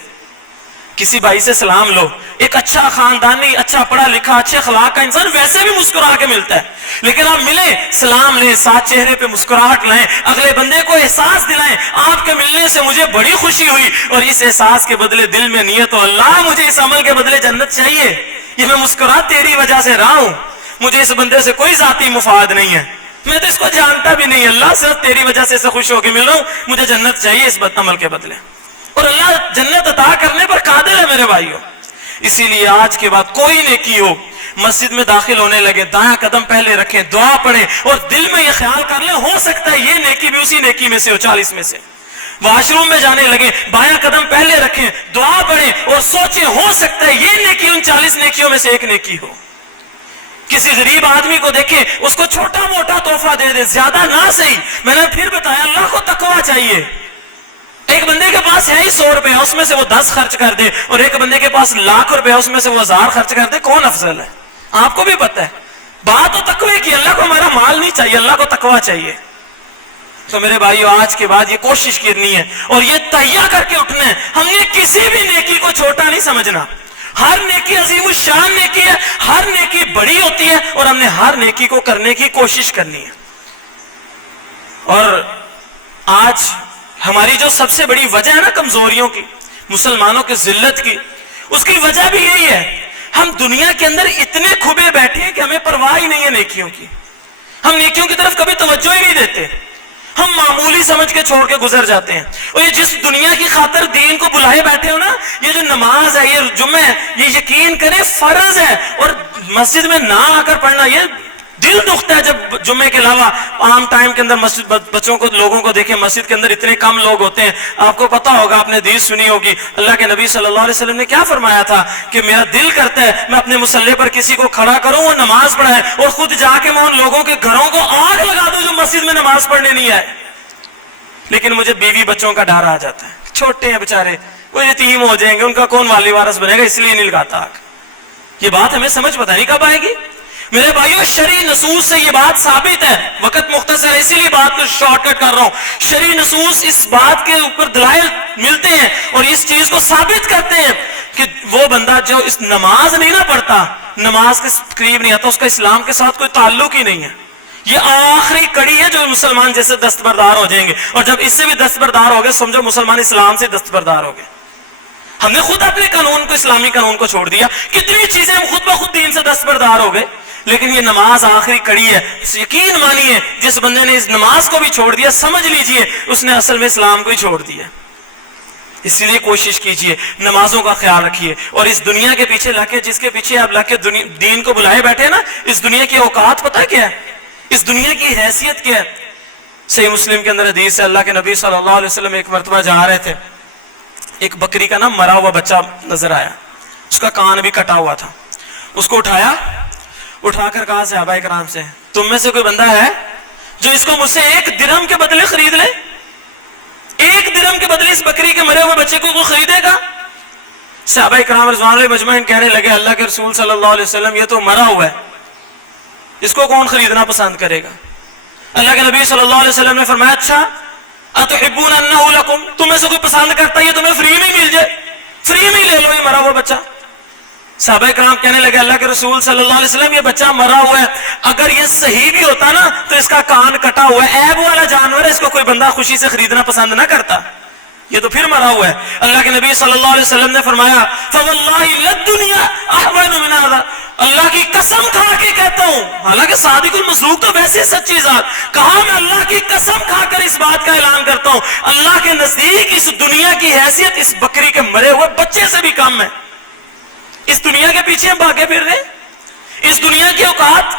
کسی بھائی سے سلام لو, ایک اچھا خاندانی, اچھا پڑھا لکھا, اچھے اخلاق کا انسان ویسے بھی مسکرا کے ملتا ہے, لیکن آپ ملیں, سلام لیں, ساتھ چہرے پہ مسکراہٹ لائیں, اگلے بندے کو احساس دلائیں آپ کے ملنے سے مجھے بڑی خوشی ہوئی, اور اس احساس کے بدلے دل میں نیت ہو اللہ مجھے اس عمل کے بدلے جنت چاہیے, یہ میں مسکرا تیری وجہ سے رہا ہوں, مجھے اس بندے سے کوئی ذاتی مفاد نہیں ہے, میں تو اس کو جانتا بھی نہیں, اللہ صرف تیری وجہ سے اسے خوش ہو کے مل رہا ہوں, مجھے جنت چاہیے اس عمل کے بدلے. اور اللہ جنت عطا کرنے پر قادر ہے میرے بھائیوں. اسی لیے آج کے بعد کوئی نیکی ہو, مسجد میں داخل ہونے لگے دایاں قدم پہلے رکھیں, دعا پڑھیں, اور دل میں یہ خیال کر لیں ہو سکتا ہے یہ نیکی بھی اسی نیکی میں سے ہو, 40 میں سے. واش روم میں جانے لگے بایاں قدم پہلے رکھیں, دعا پڑھیں اور سوچیں ہو سکتا ہے یہ نیکی ان 40 نیکیوں میں سے ایک نیکی ہو. کسی غریب آدمی کو دیکھیں, اس کو چھوٹا موٹا تحفہ دے دیں, زیادہ نہ صحیح. میں نے پھر بتایا اللہ کو تقوی چاہیے. ایک بندے کے پاس ہے ہی 100 روپے, اس میں سے وہ 10 خرچ کر دے, اور ایک بندے کے پاس لاکھ روپے, اس میں سے وہ 1000 خرچ کر دے, کون افضل ہے؟ آپ کو بھی پتہ ہے. بات تو تقوی کی, اللہ کو ہمارا مال نہیں چاہیے, اللہ کو تقوی چاہیے. تو میرے بھائیو آج کے بعد یہ کوشش کرنی ہے اور یہ تہیا کر کے اٹھنا ہے, ہم نے کسی بھی نیکی کو چھوٹا نہیں سمجھنا. ہر نیکی عظیم الشان نیکی ہے, ہر نیکی بڑی ہوتی ہے, اور ہم نے ہر نیکی کو کرنے کی کوشش کرنی ہے. اور آج ہماری جو سب سے بڑی وجہ ہے نا کمزوریوں کی, مسلمانوں کی ذلت کی, اس کی وجہ بھی یہی ہے, ہم دنیا کے اندر اتنے کھبے بیٹھے ہیں کہ ہمیں پرواہ ہی نہیں ہے نیکیوں کی. ہم نیکیوں کی طرف کبھی توجہ ہی نہیں دیتے. ہم معمولی سمجھ کے چھوڑ کے گزر جاتے ہیں. اور یہ جس دنیا کی خاطر دین کو بلائے بیٹھے ہو نا، یہ جو نماز ہے، یہ جمعہ ہے، یہ یقین کریں فرض ہے. اور مسجد میں نہ آ کر پڑھنا، یہ دل دکھتا ہے جب جمعے کے علاوہ عام ٹائم کے اندر مسجد بچوں کو، لوگوں کو دیکھیں مسجد کے اندر اتنے کم لوگ ہوتے ہیں. آپ کو پتا ہوگا، آپ نے حدیث سنی ہوگی، اللہ کے نبی صلی اللہ علیہ وسلم نے کیا فرمایا تھا کہ میرا دل کرتا ہے میں اپنے مصلی پر کسی کو کھڑا کروں، وہ نماز پڑھائے، اور خود جا کے میں ان لوگوں کے گھروں کو آگ لگا دوں جو مسجد میں نماز پڑھنے نہیں آئے. لیکن مجھے بیوی بچوں کا ڈر آ جاتا ہے، چھوٹے ہیں بےچارے، وہ یتیم ہو جائیں گے، ان کا کون والی وارث بنے گا، اس لیے نہیں لگاتا آگ. یہ بات ہمیں سمجھ پتہ نہیں کب آئے گی. میرے بھائیو، شرعی نصوص سے یہ بات ثابت ہے. وقت مختصر ہے، اسی لیے بات کو شارٹ کٹ کر رہا ہوں. شرعی نصوص اس بات کے اوپر دلائل ملتے ہیں اور اس چیز کو ثابت کرتے ہیں کہ وہ بندہ جو اس نماز نہیں نہ پڑھتا، نماز کے قریب نہیں آتا، اس کا اسلام کے ساتھ کوئی تعلق ہی نہیں ہے. یہ آخری کڑی ہے جو مسلمان جیسے دستبردار ہو جائیں گے، اور جب اس سے بھی دستبردار ہو گئے سمجھو مسلمان اسلام سے دستبردار ہو گئے. ہم نے خود اپنے قانون کو، اسلامی قانون کو چھوڑ دیا، کتنی چیزیں ہم خود بخود دین سے دستبردار ہو گئے. لیکن یہ نماز آخری کڑی ہے. یقین مانیے جس بندے نے اس نماز کو بھی چھوڑ دیا، سمجھ لیجئے اس نے اصل میں اسلام کو ہی چھوڑ دیا. اسی لیے کوشش کیجئے، نمازوں کا خیال رکھیے، اور اس دنیا کے پیچھے لگ کے، جس کے پیچھے آپ لگ کے دین کو بلائے بیٹھے نا، اس دنیا کی اوقات پتہ کیا ہے، اس دنیا کی حیثیت کیا ہے. صحیح مسلم کے اندر حدیث ہے، اللہ کے نبی صلی اللہ علیہ وسلم ایک مرتبہ جا رہے تھے، ایک بکری کا نا مرا ہوا بچہ نظر آیا، اس کا کان بھی کٹا ہوا تھا. اس کو اٹھا کر کہا صحابہ کرام سے، تم میں سے کوئی بندہ ہے جو اس کو مجھ سے 1 درہم کے بدلے خرید لے؟ 1 درہم کے بدلے اس بکری کے مرے ہوئے بچے کو کوئی خریدے گا؟ صحابہ کرام رضوان اللہ مجمعین کہنے لگے، اللہ کے رسول صلی اللہ علیہ وسلم، یہ تو مرا ہوا ہے، اس کو کون خریدنا پسند کرے گا؟ اللہ کے نبی صلی اللہ علیہ وسلم نے فرمایا، اچھا اتحبون انہ لکم، تمہیں سے کوئی پسند کرتا ہے یہ تمہیں فری میں مل جائے، فری میں لے لو یہ مرا ہوا بچہ؟ صحابہ کرام کہنے لگے، اللہ کے رسول صلی اللہ علیہ وسلم، یہ بچہ مرا ہوا ہے، اگر یہ صحیح بھی ہوتا نا تو اس کا کان کٹا ہوا ہے، عیب والا جانور ہے، اس کو کوئی بندہ خوشی سے خریدنا پسند نہ کرتا، یہ تو پھر مرا ہوا ہے. اللہ کے نبی صلی اللہ علیہ وسلم نے فرمایا، فواللہ للدنیا احون من هذا، اللہ کی قسم کھا کے کہتا ہوں، حالانکہ صادق المصدوق تو ویسے سچی ذات، کہا میں اللہ کی قسم کھا کر اس بات کا اعلان کرتا ہوں، اللہ کے نزدیک اس دنیا کی حیثیت اس بکری کے مرے ہوئے بچے سے بھی کم ہے. اس دنیا کے پیچھے ہم بھاگے پھر رہے، اس دنیا کی اوقات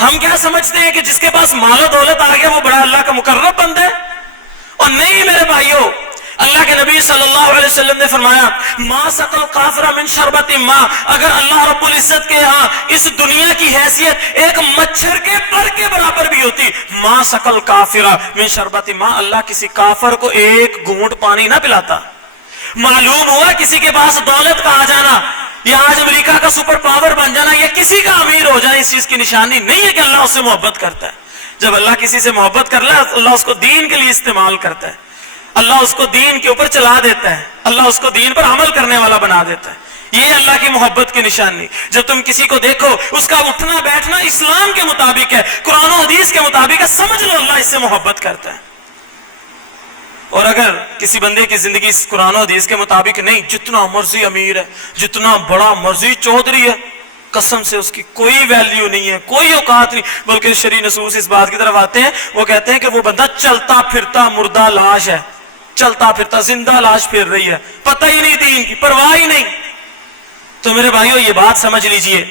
ہم کیا سمجھتے ہیں کہ جس کے پاس مال و دولت آ گیا وہ بڑا اللہ کا مقرب بندہ ہے. اور نہیں میرے بھائیوں، اللہ کے نبی صلی اللہ علیہ وسلم نے فرمایا، ما سقل کافر من شربت ما، اگر اللہ رب العزت کے ہاں اس دنیا کی حیثیت ایک مچھر کے پر کے برابر بھی ہوتی، ما سقل کافر من شربت ما، اللہ کسی کافر کو 1 گھونٹ پانی نہ پلاتا. معلوم ہوا کسی کے پاس دولت کا آ جانا یا آج امریکہ کا سپر پاور بن جانا یا کسی کا امیر ہو جائے اس چیز کی نشانی نہیں ہے کہ اللہ اس سے محبت کرتا ہے. جب اللہ کسی سے محبت کر لے، اللہ اس کو دین کے لیے استعمال کرتا ہے، اللہ اس کو دین کے اوپر چلا دیتا ہے، اللہ اس کو دین پر عمل کرنے والا بنا دیتا ہے. یہ اللہ کی محبت کی نشانی. جب تم کسی کو دیکھو اس کا اٹھنا بیٹھنا اسلام کے مطابق ہے، قرآن و حدیث کے مطابق ہے، سمجھ لو اللہ اس سے محبت کرتا ہے. اور اگر کسی بندے کی زندگی اس قرآن و حدیث کے مطابق نہیں، جتنا مرضی امیر ہے، جتنا بڑا مرضی چودھری ہے، قسم سے اس کی کوئی ویلیو نہیں ہے، کوئی اوقات نہیں. بلکہ شرعی نصوص اس بات کی طرف آتے ہیں، وہ کہتے ہیں کہ وہ بندہ چلتا پھرتا مردہ لاش ہے، چلتا پھرتا زندہ لاش پھر رہی ہے، پتہ ہی نہیں دین کی، پرواہ ہی نہیں. تو میرے بھائیو یہ بات سمجھ لیجئے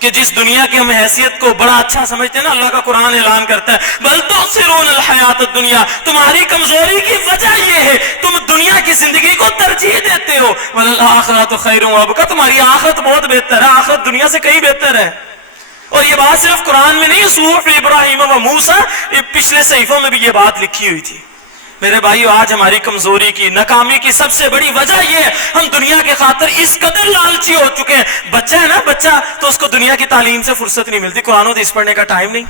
کہ جس دنیا کی ہم حیثیت کو بڑا اچھا سمجھتے ہیں نا، اللہ کا قرآن اعلان کرتا ہے، بل تؤثرون الحیات الدنیا، تمہاری کمزوری کی وجہ یہ ہے تم دنیا کی زندگی کو ترجیح دیتے ہو، والآخرۃ خیر وابقیٰ، تمہاری آخرت بہت بہتر ہے، آخرت دنیا سے کہیں بہتر ہے. اور یہ بات صرف قرآن میں نہیں، صحف ابراہیم و موسیٰ، پچھلے صحیفوں میں بھی یہ بات لکھی ہوئی تھی. میرے بھائیو آج ہماری کمزوری کی، ناکامی کی سب سے بڑی وجہ یہ ہے ہم دنیا کے خاطر اس قدر لالچی ہو چکے ہیں. بچہ ہے نا، بچہ تو اس کو دنیا کی تعلیم سے فرصت نہیں ملتی، قرآن و حدیث پڑھنے کا ٹائم نہیں،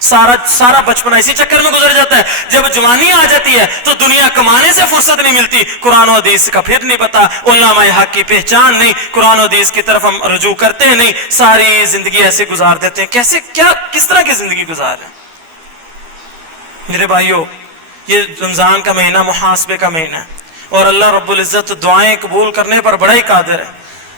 سارا بچپنا اسی چکر میں گزر جاتا ہے. جب جوانی آ جاتی ہے تو دنیا کمانے سے فرصت نہیں ملتی، قرآن و حدیث کا پھر نہیں پتا، علماء حق کی پہچان نہیں، قرآن و حدیث کی طرف ہم رجوع کرتے نہیں، ساری زندگی ایسے گزار دیتے ہیں. کیسے، کیا، کس طرح کی زندگی گزار ہے میرے بھائیو؟ یہ رمضان کا مہینہ محاسبے کا مہینہ ہے، اور اللہ رب العزت دعائیں قبول کرنے پر بڑا ہی قادر ہے.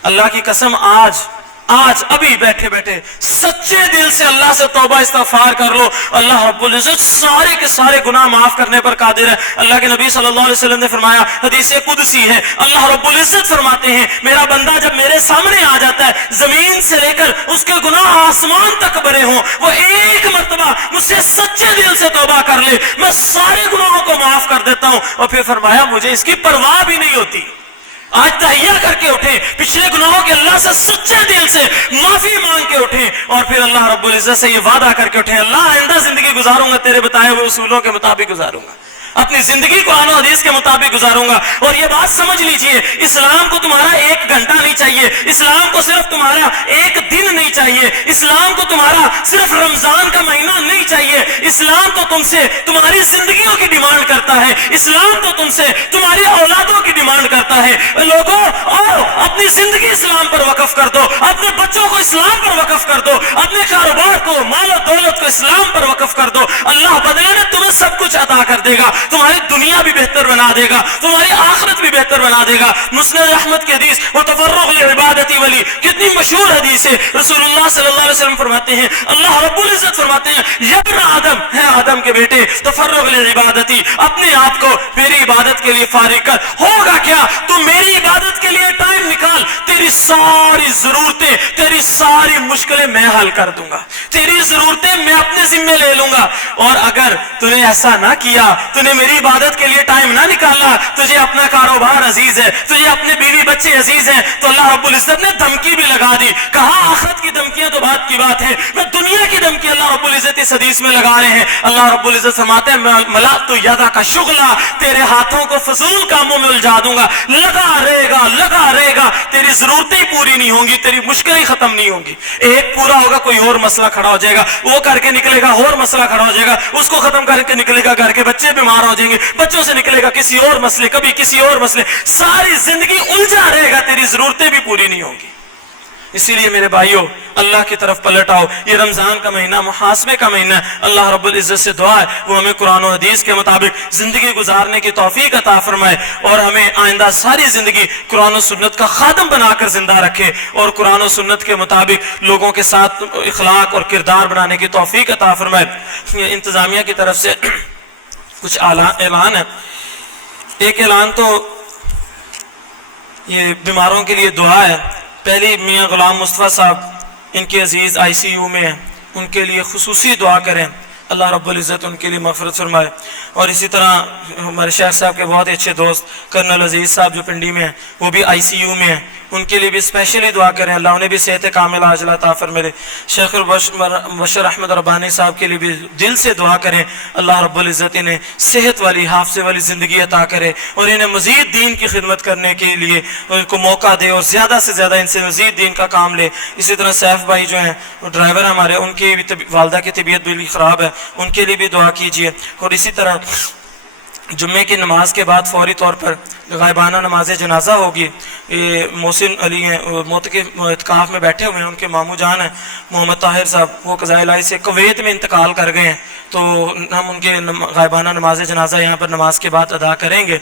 اللہ کی قسم آج آج ابھی بیٹھے بیٹھے سچے دل سے اللہ سے توبہ استغفار کر لو، اللہ رب العزت سارے کے سارے گناہ معاف کرنے پر قادر ہے۔ اللہ کے نبی صلی اللہ علیہ وسلم نے فرمایا، حدیث قدسی ہے، اللہ رب العزت فرماتے ہیں میرا بندہ جب میرے سامنے آ جاتا ہے، زمین سے لے کر اس کے گناہ آسمان تک بھرے ہوں، وہ ایک مرتبہ مجھ سے سچے دل سے توبہ کر لے، میں سارے گناہوں کو معاف کر دیتا ہوں۔ اور پھر فرمایا مجھے اس کی پرواہ بھی نہیں ہوتی۔ آج تہیہ کر کے اٹھیں، پچھلے گناہوں کے اللہ سے سچے دل سے معافی مانگ کے اٹھیں، اور پھر اللہ رب العزت سے یہ وعدہ کر کے اٹھیں، اللہ آئندہ زندگی گزاروں گا تیرے بتائے ہوئے اصولوں کے مطابق گزاروں گا، اپنی زندگی قرآن و حدیث کے مطابق گزاروں گا۔ اور یہ بات سمجھ لیجئے، اسلام کو تمہارا 1 گھنٹہ نہیں چاہیے، اسلام کو صرف تمہارا 1 دن نہیں چاہیے، اسلام کو تمہارا صرف رمضان کا مہینہ نہیں چاہیے، اسلام تو تم سے تمہاری زندگیوں کی ڈیمانڈ کرتا ہے، اسلام تو تم سے تمہاری اولادوں کی ڈیمانڈ کرتا ہے۔ لوگوں آؤ اپنی زندگی اسلام پر وقف کر دو، اپنے بچوں کو اسلام پر وقف کر دو، اپنے کاروبار کو، مال و دولت کو اسلام پر وقف کر دو، اللہ بدلے میں تمہیں سب کچھ عطا کر دے گا، تمہاری دنیا بھی بہتر بنا دے گا، تمہاری آخرت بھی بہتر بنا دے گا۔ مسند احمد کی حدیث وتفرغ لعبادتی ولی، کتنی مشہور حدیث ہے، رسول اللہ صلی اللہ علیہ وسلم فرماتے ہیں، اللہ رب العزت فرماتے ہیں یا ابن آدم، ہے آدم کے بیٹے، تفرغ لعبادتی، اپنے آپ کو میری عبادت کے لیے فارغ کر۔ ہوگا کیا؟ تو میری عبادت کے لیے ٹائم نکال، تیری ساری ضرورتیں، تیری ساری مشکلیں میں حل کر دوں گا، تیری ضرورتیں میں اپنے ذمہ لے لوں گا۔ اور اگر تو نے ایسا نہ کیا، تو نے میری عبادت کے لیے ٹائم نہ نکالا، تجھے اپنا کاروبار عزیز ہے، تجھے اپنے بیوی بچے عزیز ہیں، تو اللہ رب العزت نے دھمکی بھی لگا دی۔ کہا آخرت کی دھمکیاں تو بات کی بات ہے، میں دنیا کی دھمکی اللہ رب العزت اس حدیث میں لگا رہے ہیں۔ اللہ رب العزت فرماتے ہیں ملأت یدک شغلا، تیرے ہاتھوں کو فضول کاموں میں الجھا دوں گا، لگا رہے گا، تیری ضرورتیں پوری نہیں ہوں گی، تیری مشکلیں ختم نہیں ہوں گی۔ ایک پورا ہوگا کوئی اور مسئلہ کھڑا ہو جائے گا، وہ کر کے نکلے گا اور مسئلہ کھڑا ہو جائے گا، اس کو ختم کر کے نکلے گا، گھر کے بچے بیمار ہو جائیں گے، بچوں سے نکلے گا کسی اور مسئلے، کبھی کسی اور مسئلے، ساری زندگی الجھا رہے گا، تیری ضرورتیں بھی پوری نہیں ہوں گی۔ اسی لیے میرے بھائیوں اللہ کی طرف پلٹ آؤ، یہ رمضان کا مہینہ محاسبے کا مہینہ ہے، اللہ رب العزت سے دعا ہے وہ ہمیں قرآن و حدیث کے مطابق زندگی گزارنے کی توفیق عطا فرمائے، اور ہمیں آئندہ ساری زندگی قرآن و سنت کا خادم بنا کر زندہ رکھے، اور قرآن و سنت کے مطابق لوگوں کے ساتھ اخلاق اور کردار بنانے کی توفیق عطا فرمائے۔ انتظامیہ کی طرف سے کچھ اعلان ہے۔ ایک اعلان تو یہ بیماروں کے لیے دعا ہے، پہلی میاں غلام مصطفیٰ صاحب ان کے عزیز ICU میں ہیں، ان کے لیے خصوصی دعا کریں، اللہ رب العزت ان کے لیے مغفرت فرمائے۔ اور اسی طرح ہمارے شیخ صاحب کے بہت اچھے دوست کرنل عزیز صاحب جو پنڈی میں ہیں، وہ بھی ICU میں ہیں، ان کے لیے بھی اسپیشلی دعا کریں، اللہ انہیں بھی صحت کامل عاجلہ عطا فرمائے۔ شیخ البشر احمد ربانی صاحب کے لیے بھی دل سے دعا کریں، اللہ رب العزت انہیں صحت والی حافظے والی زندگی عطا کرے، اور انہیں مزید دین کی خدمت کرنے کے لیے ان کو موقع دے، اور زیادہ سے زیادہ ان سے مزید دین کا کام لے۔ اسی طرح سیف بھائی جو ہیں ڈرائیور ہمارے، ان کی بھی والدہ کی طبیعت بھی خراب ہے، ان کے لیے بھی دعا کیجیے۔ اور اسی طرح جمعے کی نماز کے بعد فوری طور پر غائبانہ نماز جنازہ ہوگی۔ یہ محسن علی ہیں، اعتکاف میں بیٹھے ہوئے ہیں، ان کے ماموں جان ہیں محمد طاہر صاحب، وہ قضاء الہی سے کویت میں انتقال کر گئے ہیں، تو ہم ان کے غائبانہ نماز جنازہ یہاں پر نماز کے بعد ادا کریں گے۔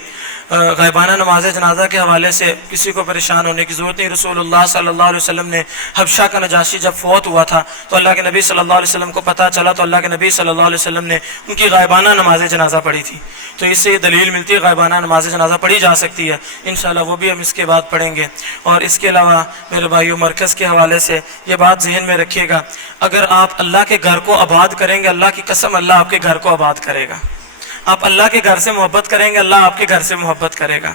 غائبانہ نماز جنازہ کے حوالے سے کسی کو پریشان ہونے کی ضرورت نہیں۔ رسول اللہ صلی اللہ علیہ وسلم نے حبشہ کا نجاشی جب فوت ہوا تھا تو اللہ کے نبی صلی اللہ علیہ وسلم کو پتہ چلا، تو اللہ کے نبی صلی اللہ علیہ وسلم نے ان کی غائبانہ نماز جنازہ پڑھی تھی، تو اس سے یہ دلیل ملتی ہے غائبانہ نماز جنازہ پڑھی جا سکتی ہے، انشاءاللہ وہ بھی ہم اس کے بعد پڑھیں گے۔ اور اس کے علاوہ میرے بھائیوں مرکز کے حوالے سے یہ بات ذہن میں رکھیے گا، اگر آپ اللہ کے گھر کو آباد کریں گے، اللہ کی قسم اللہ آپ کے گھر کو آباد کرے گا۔ آپ اللہ کے گھر سے محبت کریں گے، اللہ آپ کے گھر سے محبت کرے گا۔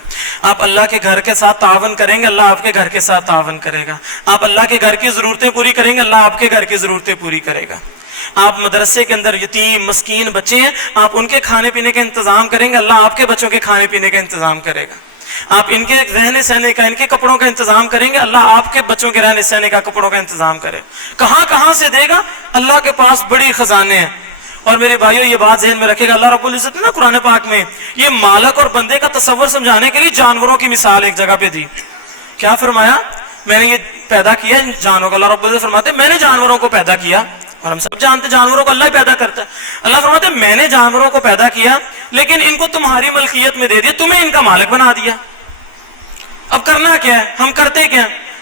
آپ اللہ کے گھر کے ساتھ تعاون کریں گے، اللہ آپ کے گھر کے ساتھ تعاون کرے گا۔ آپ اللہ کے گھر کی ضرورتیں پوری کریں گے، اللہ آپ کے گھر کی ضرورتیں پوری کرے گا۔ آپ مدرسے کے اندر یتیم مسکین بچے ہیں، آپ ان کے کھانے پینے کا انتظام کریں گے، اللہ آپ کے بچوں کے کھانے پینے کا انتظام کرے گا۔ آپ ان کے رہنے سہنے کا، ان کے کپڑوں کا انتظام کریں گے، اللہ آپ کے بچوں کے رہنے سہنے کا، کپڑوں کا انتظام کرے۔ کہاں سے دے گا؟ اللہ کے پاس بڑی خزانے ہیں۔ اور میرے بھائیوں یہ بات ذہن میں رکھے گا، اللہ رب العزت نے نا قرآن پاک میں یہ مالک اور بندے کا تصور سمجھانے کے لیے جانوروں کی مثال ایک جگہ پہ دی۔ کیا فرمایا؟ میں نے یہ پیدا کیا ان جانوروں کو، اللہ رب العزت فرماتے ہیں میں نے جانوروں کو پیدا کیا، اور ہم سب جانتے جانوروں کو اللہ ہی پیدا کرتا ہے۔ اللہ فرماتے ہیں میں نے جانوروں کو پیدا کیا لیکن ان کو تمہاری ملکیت میں دے دیا، تمہیں ان کا مالک بنا دیا۔ اب کرنا کیا ہے؟ ہم کرتے کیا ہیں؟